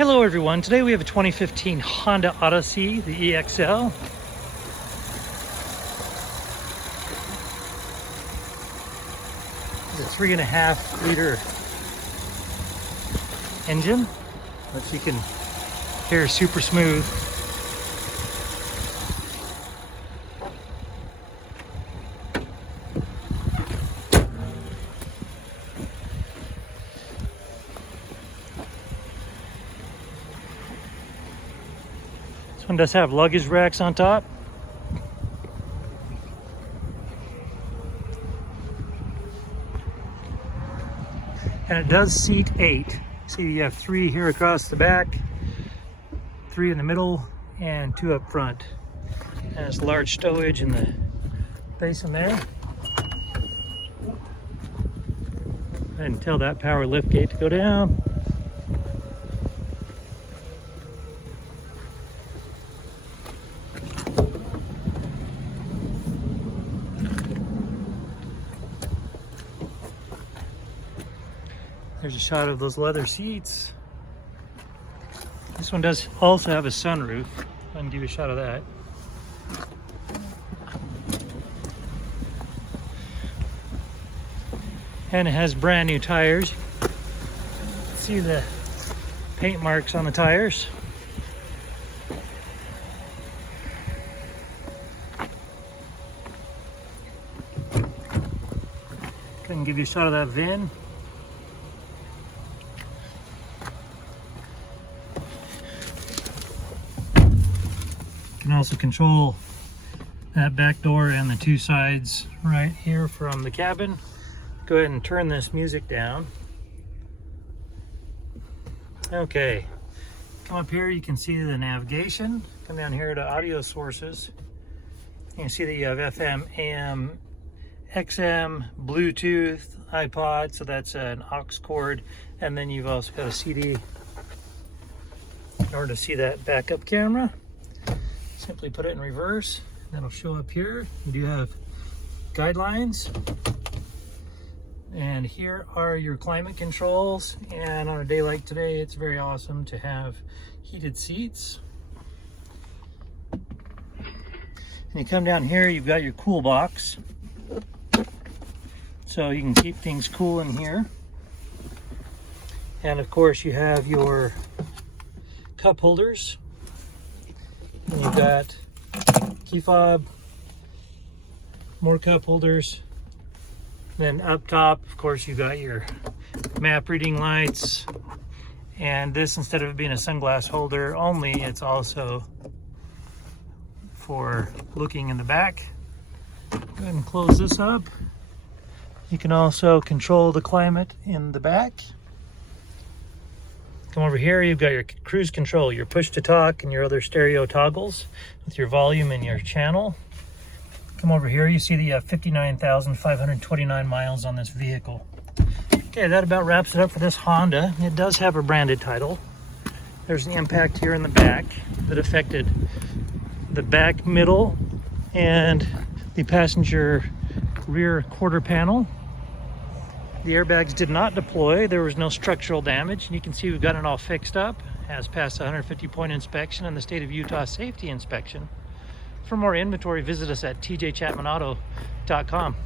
Hello everyone, today we have a 2015 Honda Odyssey, the EX-L. It's a 3.5 liter engine, which you can hear super smooth. This one does have luggage racks on top. And it does seat 8. See, you have 3 here across the back, 3 in the middle, and 2 up front. And it's large stowage in the basin there. And tell that power lift gate to go down. There's a shot of those leather seats. This one does also have a sunroof. I can give you a shot of that. And it has brand new tires. See the paint marks on the tires. Couldn't give you a shot of that VIN. You can also control that back door and the 2 sides right here from the cabin. Go ahead and turn this music down. Okay, come up here, you can see the navigation. Come down here to audio sources. You can see that you have FM, AM, XM, Bluetooth, iPod, so that's an aux cord, and then you've also got a CD in order to see that backup camera. Simply put it in reverse. That'll show up here. You do have guidelines. And here are your climate controls. And on a day like today, it's very awesome to have heated seats. And you come down here, you've got your cool box. So you can keep things cool in here. And of course, you have your cup holders. And you've got key fob, more cup holders. Then up top, of course, you've got your map reading lights. And this, instead of being a sunglass holder only, it's also for looking in the back. Go ahead and close this up. You can also control the climate in the back. Come over here, you've got your cruise control, your push to talk, and your other stereo toggles with your volume and your channel. Come over here, you see the 59,529 miles on this vehicle. Okay, that about wraps it up for this Honda. It does have a branded title. There's an impact here in the back that affected the back middle and the passenger rear quarter panel. The airbags did not deploy. There was no structural damage. And you can see we've got it all fixed up. Has passed a 150-point inspection and the state of Utah safety inspection. For more inventory, visit us at tjchapmanauto.com.